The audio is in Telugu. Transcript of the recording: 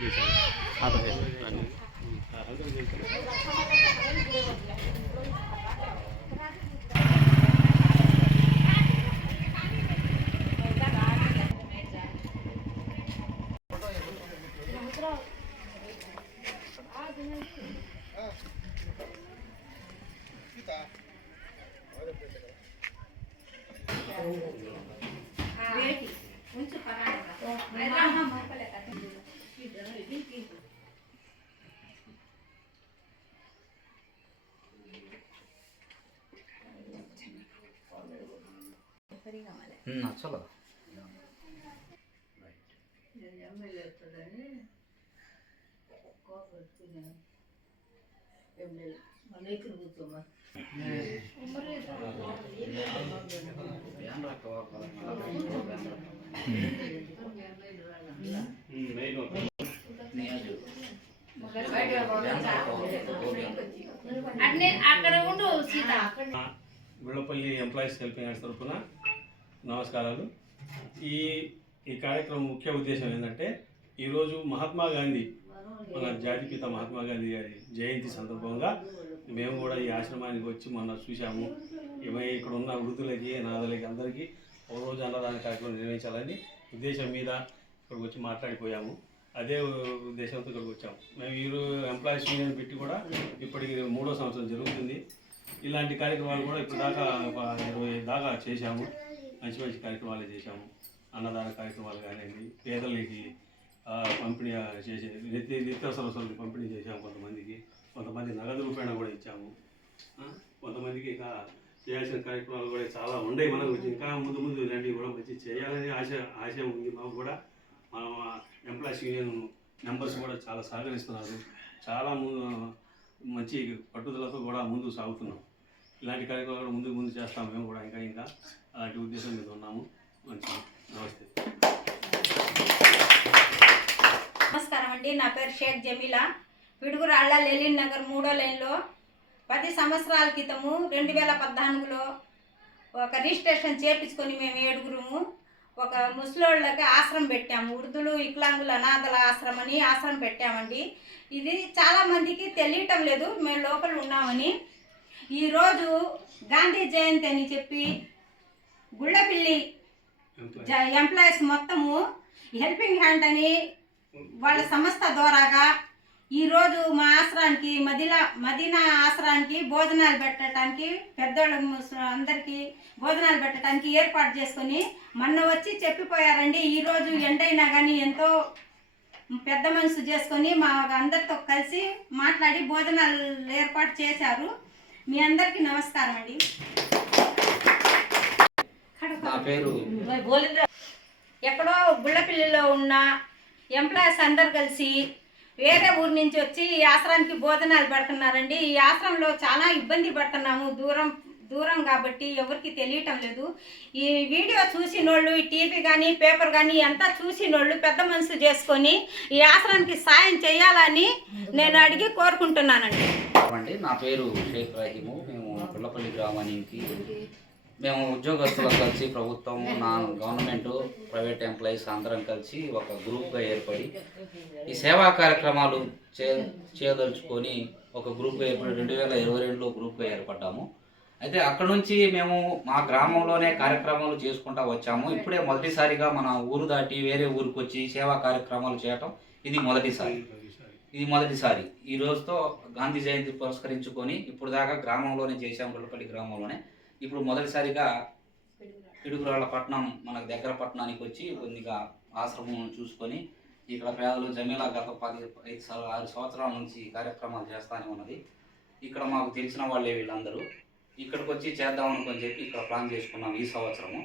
చలో గుళ్ళపల్లి ఎంప్లాయీస్ హెల్పింగ్ హ్యాండ్స్ తరఫున నమస్కారాలు. ఈ కార్యక్రమం ముఖ్య ఉద్దేశం ఏంటంటే ఈరోజు మహాత్మా గాంధీ మన జాతిపిత మహాత్మా గాంధీ గారి జయంతి సందర్భంగా మేము కూడా ఈ ఆశ్రమానికి వచ్చి మొన్న చూసాము. ఇక్కడ ఉన్న వృద్ధులకి అనాథలకి అందరికీ ఒక రోజు అన్నదాన కార్యక్రమం నిర్వహించాలని ఉద్దేశం మీద ఇక్కడికి వచ్చి మాట్లాడిపోయాము. అదే ఉద్దేశంతో ఇక్కడికి వచ్చాము. మేము ఎంప్లాయీస్ యూనియన్ పెట్టి కూడా ఇప్పటికి 3వ సంవత్సరం జరుగుతుంది. ఇలాంటి కార్యక్రమాలు కూడా ఇప్పుడు దాకా 20 దాకా చేశాము. మంచి మంచి కార్యక్రమాలు చేశాము. అన్నదాన కార్యక్రమాలు కానివ్వండి, పేదలకి పంపిణీ చేసే నిత్యావసర వస్తువులు పంపిణీ చేశాము. కొంతమంది నగదు రూపాయన కూడా ఇచ్చాము. కొంతమందికి ఇక చేయాల్సిన కార్యక్రమాలు కూడా చాలా ఉన్నాయి. మనకు ఇంకా ముందు ఇలాంటివి కూడా మంచి చేయాలని ఆశ ఉంది మాకు కూడా. మన ఎంప్లాయీస్ యూనియన్ మెంబర్స్ కూడా చాలా సహకరిస్తున్నారు. చాలా మంచి పట్టుదలతో కూడా ముందుకు సాగుతున్నాం. ఇలాంటి కార్యక్రమాలు కూడా ముందు చేస్తాము. మేము కూడా ఇంకా అలాంటి ఉద్దేశం మీద ఉన్నాము. మంచి నమస్తే. నమస్కారం అండి. నా పేరు షేక్ జమీలా. పిడుగురాళ్ళ లెలిన్ నగర్ 3వ లైన్లో 10 సంవత్సరాల క్రితము 2014లో ఒక రిజిస్ట్రేషన్ చేపించుకొని మేము 7గురుము ఒక ముసలోళ్ళకి ఆశ్రమం పెట్టాము. వృద్ధులు వికలాంగుల అనాథల ఆశ్రమం అని ఆశ్రమం పెట్టామండి. ఇది చాలామందికి తెలియటం లేదు మేము లోపల ఉన్నామని. ఈరోజు గాంధీ జయంతి అని చెప్పి గుళ్ళపల్లి ఎంప్లాయీస్ మొత్తము హెల్పింగ్ హ్యాండ్ అని వాళ్ళ సంస్థ ద్వారాగా ఈరోజు మా ఆశ్రమానికి మదీనా ఆశ్రమానికి భోజనాలు పెట్టడానికి పెద్దోళ్ళ అందరికీ భోజనాలు పెట్టడానికి ఏర్పాటు చేసుకొని మొన్న వచ్చి చెప్పిపోయారండి. ఈరోజు ఎండైనా కానీ ఎంతో పెద్ద మనసు చేసుకొని మా అందరితో కలిసి మాట్లాడి భోజనాలు ఏర్పాటు చేశారు. మీ అందరికీ నమస్కారం అండి. నా పేరు ఎక్కడో గుళ్ళపల్లిలో ఉన్న ఎంప్లాయీస్ అందరు కలిసి వేరే ఊరి నుంచి వచ్చి ఈ ఆశ్రమానికి భోజనాలు పెడుతున్నారండి. ఈ ఆశ్రమంలో చాలా ఇబ్బంది పడుతున్నాము. దూరం కాబట్టి ఎవరికి తెలియటం లేదు. ఈ వీడియో చూసినోళ్ళు ఈ టీవీ కానీ పేపర్ కానీ అంతా చూసినోళ్ళు పెద్ద మనసు చేసుకొని ఈ ఆశ్రమానికి సాయం చేయాలని నేను అడిగి కోరుకుంటున్నానండి. నా పేరు షేక్ రహీము. మేము గుళ్ళపల్లి గ్రామానికి మేము ఉద్యోగస్తులు కలిసి ప్రభుత్వం గవర్నమెంట్ ప్రైవేట్ ఎంప్లాయీస్ అందరం కలిసి ఒక గ్రూప్గా ఏర్పడి ఈ సేవా కార్యక్రమాలు చేయదలుచుకొని ఒక గ్రూప్గా ఏర్పడి 2022లో గ్రూప్గా ఏర్పడ్డాము. అయితే అక్కడ నుంచి మేము మా గ్రామంలోనే కార్యక్రమాలు చేసుకుంటూ వచ్చాము. ఇప్పుడే మొదటిసారిగా మన ఊరు దాటి వేరే ఊరికి వచ్చి సేవా కార్యక్రమాలు చేయటం ఇది మొదటిసారి. ఈ రోజుతో గాంధీ జయంతి పురస్కరించుకొని ఇప్పుడు దాకా గ్రామంలోనే చేసాము, గుళ్ళపల్లి గ్రామంలోనే. ఇప్పుడు మొదటిసారిగా పిడుగురాళ్ళ పట్టణం మనకు దగ్గర పట్టణానికి వచ్చి కొద్దిగా ఆశ్రమం చూసుకొని ఇక్కడ పేదలు జమీలా గత 6 సంవత్సరాల నుంచి కార్యక్రమాలు చేస్తానే ఉన్నది. ఇక్కడ మాకు తెలిసిన వాళ్ళే వీళ్ళందరూ. ఇక్కడికి వచ్చి చేద్దాం అనుకొని చెప్పి ఇక్కడ ప్లాన్ చేసుకున్నాం ఈ సంవత్సరము.